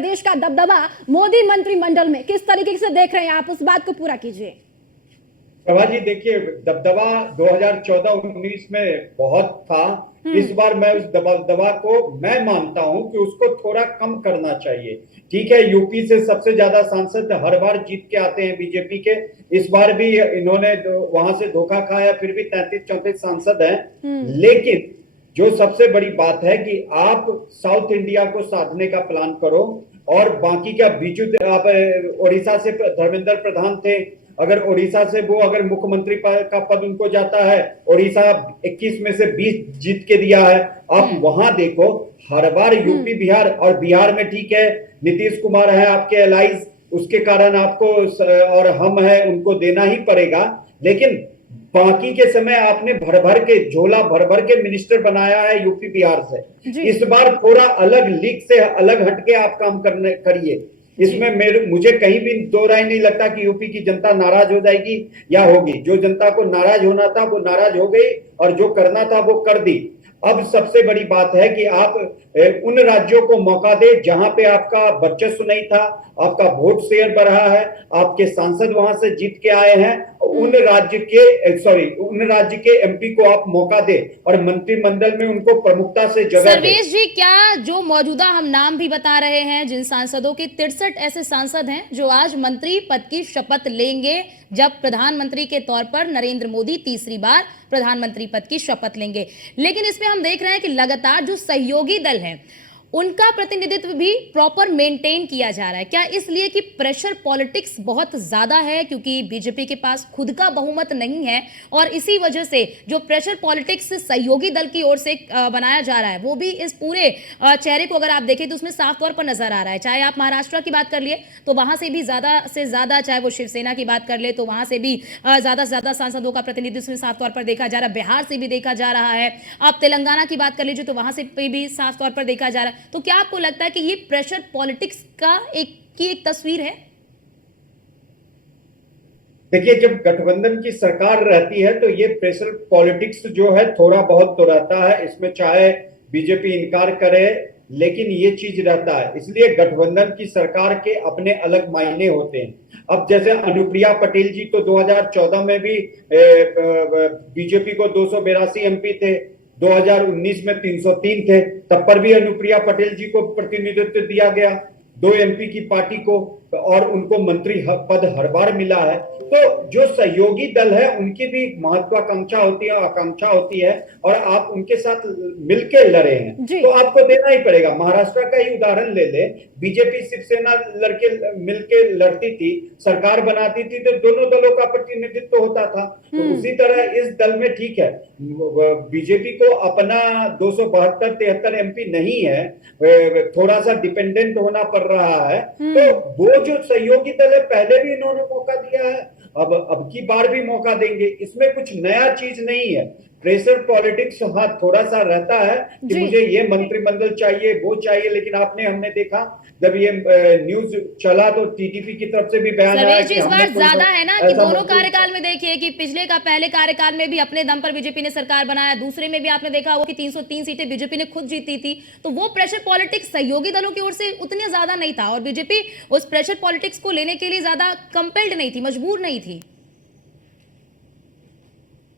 प्रदेश का दबदबा मोदी मंत्रिमंडल में किस तरीके से देख रहे हैं आप, उस बात को पूरा कीजिए। प्रभा जी देखिए, दबदबा 2014-19 में बहुत था। इस बार मैं उस दबदबा को मैं मानता हूं कि उसको थोड़ा कम करना चाहिए। ठीक है, यूपी से सबसे ज्यादा सांसद हर बार जीत के आते हैं बीजेपी के। इस बार भी इन्होंने वहां से धोखा खाया, फिर भी 33-34 सांसद हैं। लेकिन जो सबसे बड़ी बात है कि आप साउथ इंडिया को साधने का प्लान करो, और बाकी का बीजू आप उड़ीसा से धर्मेंद्र प्रधान थे, अगर उड़ीसा से वो अगर मुख्यमंत्री का पद उनको जाता है, उड़ीसा 21 में से 20 जीत के दिया है। आप वहां देखो, हर बार यूपी बिहार, और बिहार में ठीक है नीतीश कुमार है आपके एलाइज, उसके कारण आपको और हम है उनको देना ही पड़ेगा। लेकिन बाकी के समय आपने भर भर के झोला भर भर के मिनिस्टर बनाया है यूपी बिहार से। इस बार थोड़ा अलग लीग से अलग हटके आप काम करिए। इसमें मुझे कहीं भी दो राय नहीं लगता कि यूपी की जनता नाराज हो जाएगी या होगी। जो जनता को नाराज होना था वो नाराज हो गई, और जो करना था वो कर दी। अब सबसे बड़ी बात है कि आप उन राज्यों को मौका दे जहां पे आपका वर्चस्व नहीं था, आपका वोट शेयर बढ़ा है, आपके सांसद वहां से जीत के आए हैं। उन राज्य के एमपी को आप मौका दे और मंत्रिमंडल में उनको प्रमुखता से जगह दे। सर्वेश जी, क्या जो मौजूदा हम नाम भी बता रहे हैं जिन सांसदों के 63 ऐसे सांसद हैं जो आज मंत्री पद की शपथ लेंगे जब प्रधानमंत्री के तौर पर नरेंद्र मोदी तीसरी बार प्रधानमंत्री पद की शपथ लेंगे, लेकिन इसमें हम देख रहे हैं कि लगातार जो सहयोगी दल हैं उनका प्रतिनिधित्व भी प्रॉपर मेंटेन किया जा रहा है। क्या इसलिए कि प्रेशर पॉलिटिक्स बहुत ज्यादा है क्योंकि बीजेपी के पास खुद का बहुमत नहीं है, और इसी वजह से जो प्रेशर पॉलिटिक्स सहयोगी दल की ओर से बनाया जा रहा है वो भी इस पूरे चेहरे को अगर आप देखें तो उसमें साफ तौर पर नजर आ रहा है। चाहे आप महाराष्ट्र की बात कर लिए तो वहां से भी ज्यादा से ज्यादा, चाहे वो शिवसेना की बात कर ले तो वहां से भी ज्यादा से ज्यादा सांसदों का प्रतिनिधित्व साफ तौर पर देखा जा रहा है। बिहार से भी देखा जा रहा है। आप तेलंगाना की बात कर लीजिए तो वहां से भी साफ तौर पर देखा जा रहा है। तो क्या आपको लगता है कि ये प्रेशर पॉलिटिक्स का एक तस्वीर है? देखिए, जब गठबंधन की सरकार रहती है तो ये प्रेशर पॉलिटिक्स जो है थोड़ा बहुत तो रहता है। इसमें चाहे बीजेपी इनकार करे, लेकिन ये चीज रहता है। इसलिए गठबंधन की सरकार के अपने अलग मायने होते हैं। अब जैसे अनुप्रिया पटेल जी तो 2014 में भी बीजेपी को 282 एमपी थे, 2019 में 303 थे, तब पर भी अनुप्रिया पटेल जी को प्रतिनिधित्व दिया गया, 2 एमपी की पार्टी को, और उनको मंत्री पद हर बार मिला है। तो जो सहयोगी दल है उनकी भी महत्वाकांक्षा होती है, आकांक्षा होती है, और आप उनके साथ मिलकर लड़े हैं तो आपको देना ही पड़ेगा। महाराष्ट्र का ही उदाहरण ले ले, बीजेपी शिवसेना मिलके लड़ती थी, सरकार बनाती थी तो दोनों दलों का प्रतिनिधित्व होता था। तो उसी तरह इस दल में ठीक है, बीजेपी को अपना 272-73 एमपी नहीं है, थोड़ा सा डिपेंडेंट होना पड़ रहा है। तो वो जो सहयोगी दल है पहले भी इन्होंने मौका दिया है, अब की बार भी मौका देंगे। इसमें कुछ नया चीज नहीं है। प्रेशर पॉलिटिक्स हाँ थोड़ा सा रहता है कि मुझे ये मंत्रिमंडल चाहिए वो चाहिए, लेकिन हमने देखा जब ये न्यूज चला तो टीडीपी की तरफ से भी बयान आया कि इस बार ज्यादा है ना कि दोनों कार्यकाल में देखिए कि पहले कार्यकाल में भी अपने दम पर बीजेपी ने सरकार बनाया, दूसरे में भी आपने देखा होगा कि 303 सीटें बीजेपी ने खुद जीती थी। तो वो प्रेशर पॉलिटिक्स सहयोगी दलों की ओर से उतनी ज्यादा नहीं था, और बीजेपी उस प्रेशर पॉलिटिक्स को लेने के लिए ज्यादा कंपेल्ड नहीं थी, मजबूर नहीं थी।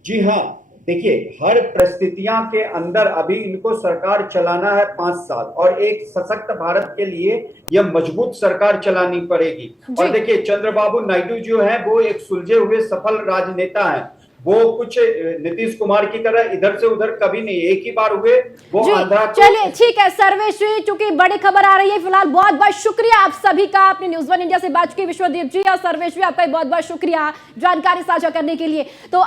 जी हाँ, देखिए हर परिस्थितियां के अंदर अभी इनको सरकार चलाना है 5 साल, और एक सशक्त भारत के लिए यह मजबूत सरकार चलानी पड़ेगी। और देखिए चंद्रबाबू नायडू जो है वो एक सुलझे हुए सफल राजनेता हैं। वो कुछ नीतीश कुमार की तरह इधर से उधर कभी नहीं, एक ही बार हुए वो आंध्रा। चलिए ठीक है सर्वेश जी, चूंकि बड़ी खबर आ रही है फिलहाल, बहुत बहुत शुक्रिया आप सभी का। आपने न्यूज़ 1 इंडिया से बात की, विश्वदीप जी और सर्वेश जी आपका बहुत बहुत शुक्रिया जानकारी साझा करने के लिए। तो